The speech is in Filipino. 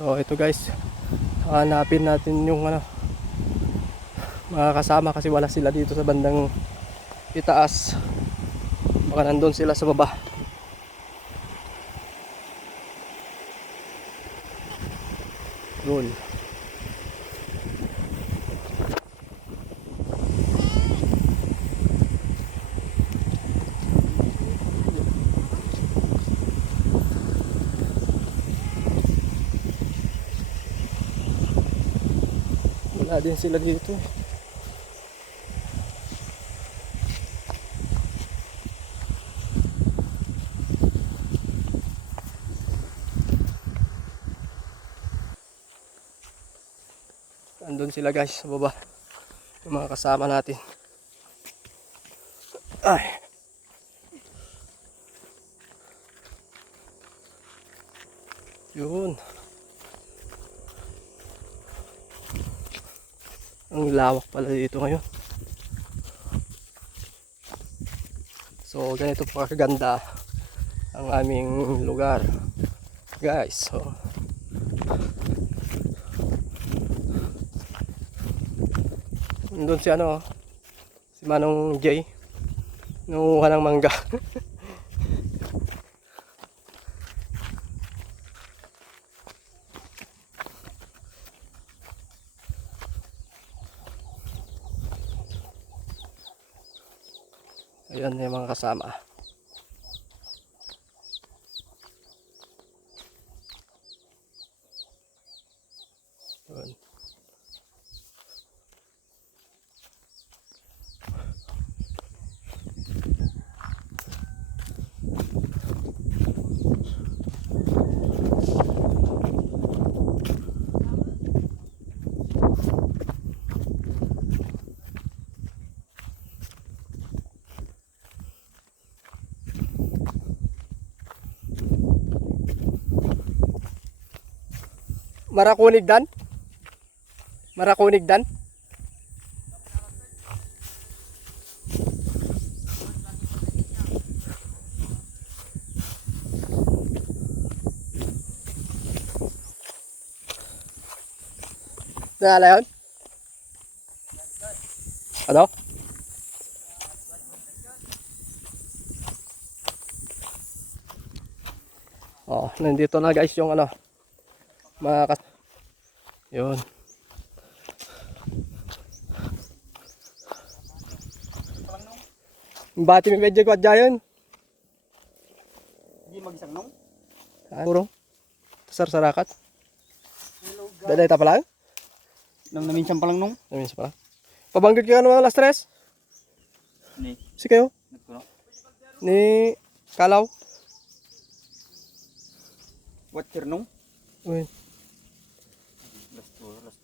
So ito guys, hanapin natin yung mga kasama kasi wala sila dito sa bandang itaas. Baka nandun sila sa baba. Yun. Wala din sila dito. Andun sila guys sa baba. Yung mga kasama natin. Ay. Yun. Ang lawak pala dito ngayon. So ganito pa kaganda ang aming lugar guys. So nandun si si Manong Jay nanguha ng mangga. Ayan yung mga kasama. Ayan. Marakunig dan? Marakunig dan? Naalala yun? Ano? Oh, nandito na guys yung mga yun. Bati may medyo kwadya yun. Hindi mag-isang nung? Purong. Sarakat. Daday ta pala? Nang naminsan pa lang nung? Naminsan pa lang. Pabanggit ka mga alas 3? Ni. Si kayo? Nagkuno? Ni Kalaw. What year nung? Uy. Last